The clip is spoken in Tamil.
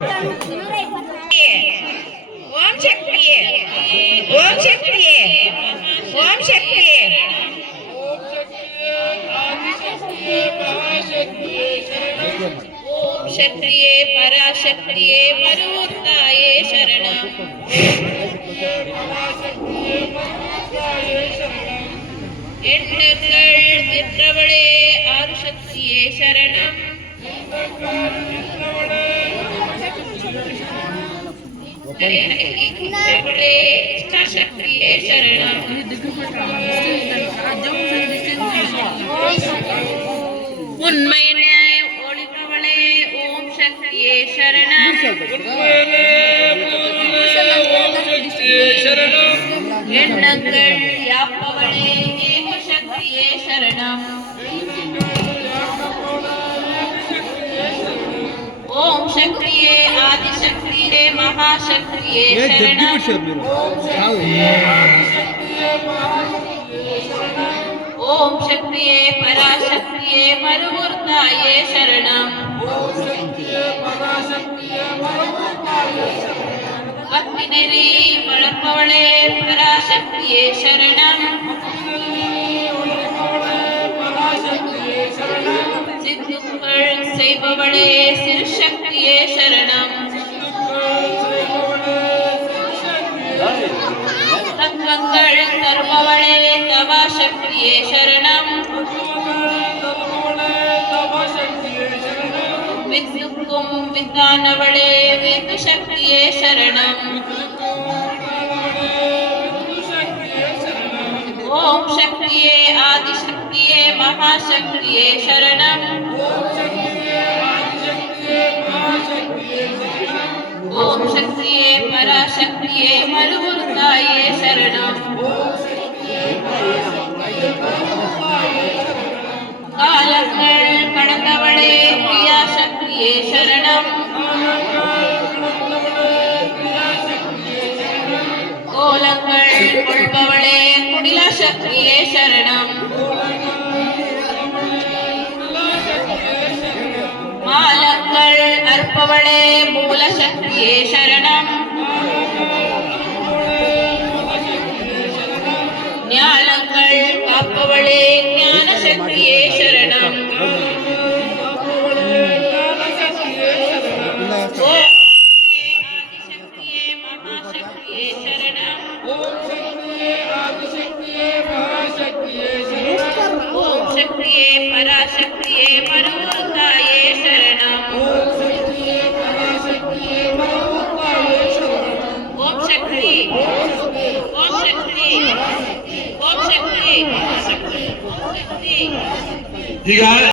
ஓம் சக்தியே ஓம் சக்தியே ஓம் சக்தியே ஓம் சக்தியே பராசக்தியே மருத்தாயே சரணம் எண்ணங்கள் நின்றவளே ஆதிசக்தியே சரணம் சக்தியே சரணம் உண்மை ஒளிபவளே ஓம் சக்தியே சரணம் எண்ணங்கள் யாப்பவளே ஏக சக்தியே சரணம் ஓம் சக்தியே ஆதிசக்தியே மகாசக்தியே சரணம் ஓம் சக்தியே பராசக்தியே மருமூர்த்தாயே சரணம் பக்தி நெறி வளர்ப்பவளே பராசக்தியே சரணம் சித்துக்கள் செய்பவளே சிறுசக்தியே சரணம் தங்கங்கள் தருபவளே தவாசக்தியே சரணம் வித்துக்கும் வித்தானவளே வித்து சக்தியே சரணம் ஓம் சக்தியே ஆதிசக்தியே மகாசக்தியே சரணம் ஓம் சக்தியே பராசக்தியே மருமூர்த்தாயே சரணம் காலங்கள் கடந்தவளே கிரியாசக்தியே சரணம் கோலங்கள் கொள்பவளே குடிலாசக்தியே சரணம் மாலங்கள் அற்பவளே மூலசக்தியே சரணம் ஞானங்கள் காப்பவளே ஞான சக்தியே சரணம் ஆதிசக்தியே மகாசக்தியே சரணம் ஓம் சக்தியே பராசக்தியே மருமூர்த்தாயே சரணம் ஓம் சக்தி ஓம் சக்தி ஓம் சக்தி ஓம் சக்தி